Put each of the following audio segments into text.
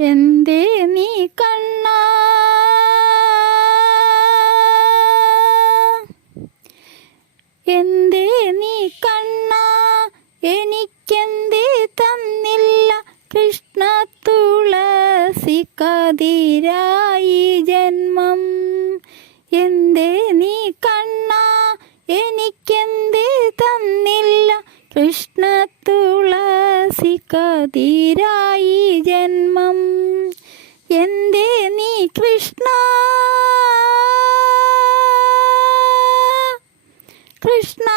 എന്തേ നീ കണ്ണ? എന്തേ നീ കണ്ണ? എനിക്കെന്തേ തന്നില്ല? കൃഷ്ണ തുളസി കതിരായി ജന്മം. എന്തേ തുളസി കതിരായി ജന്മം. എന്തേ നീ കൃഷ്ണ? കൃഷ്ണ.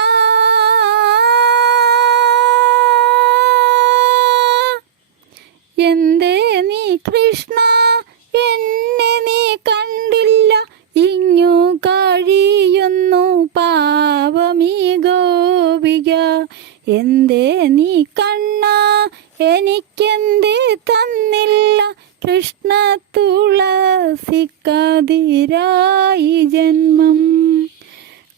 എന്തേ നീ കൃഷ്ണ? എന്നെ നീ കണ്ടില്ല. ഇങ്ങു കഴിയുന്നു പാവമീ ഗോപിക. എന്തേ നീ കണ്ണ? എനിക്കെന്തേ തന്നില്ല? കൃഷ്ണ തുളസിക്കാതിരായി കതിരായി ജന്മം.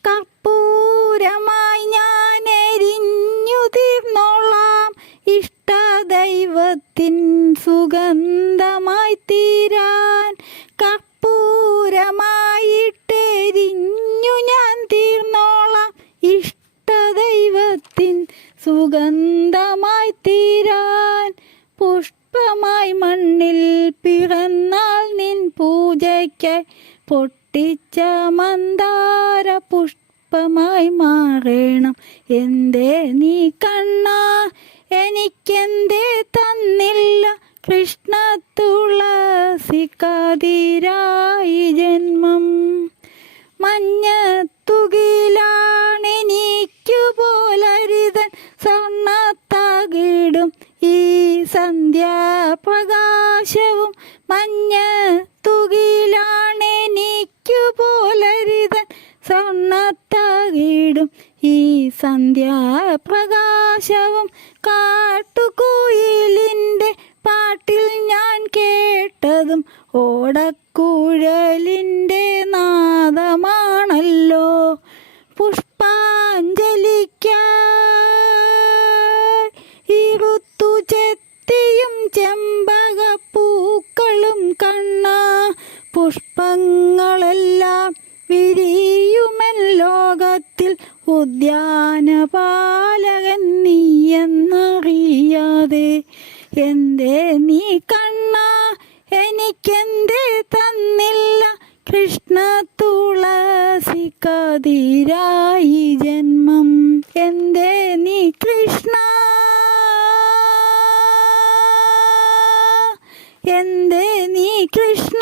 കർപ്പൂരമായി ഞാൻ എരിഞ്ഞു തീർന്നോളാം. ഇഷ്ടദൈവത്തിൻ സുഗന്ധമായി തീരാൻ പുഷ്പമായി മണ്ണിൽ പിറന്നാൽ നിൻ പൂജയ്ക്കായി പൊട്ടിച്ച മന്ദാര പുഷ്പമായി മാറണം. എന്തേ നീ കണ്ണാ? എനിക്കെന്തേ തന്നില്ല? കൃഷ്ണ തുളസി കതിരായി ജന്മം. മഞ്ഞത്തുകിലാണെനിക്കു സന്ധ്യാപ്രകാശവും മഞ്ഞത്തുകിലാണെനിക്കു പോലരിതൻ സ്വർണത്താകിടും. ഈ സന്ധ്യാപ്രകാശവും കാട്ടുകുയിലിന്റെ പാട്ടിൽ ഞാൻ കേട്ടതും ഓടക്കുഴലിന്റെ നാദമാണല്ലോ. പുഷ്പാഞ്ജലിക്കായി ഇരുത്തു ചെത്തിയും ചെമ്പകപ്പൂക്കളും ഉദ്യാനപാലകൻ നീയെന്നറിയാതെ എന്തേ നീ കണ്ണ? എനിക്കെന്തേ തന്നില്ല? കൃഷ്ണ തുളസി കതിരായി ജന്മം. എന്തേ നീ കൃഷ്ണ? എന്തേ നീ കൃഷ്ണ?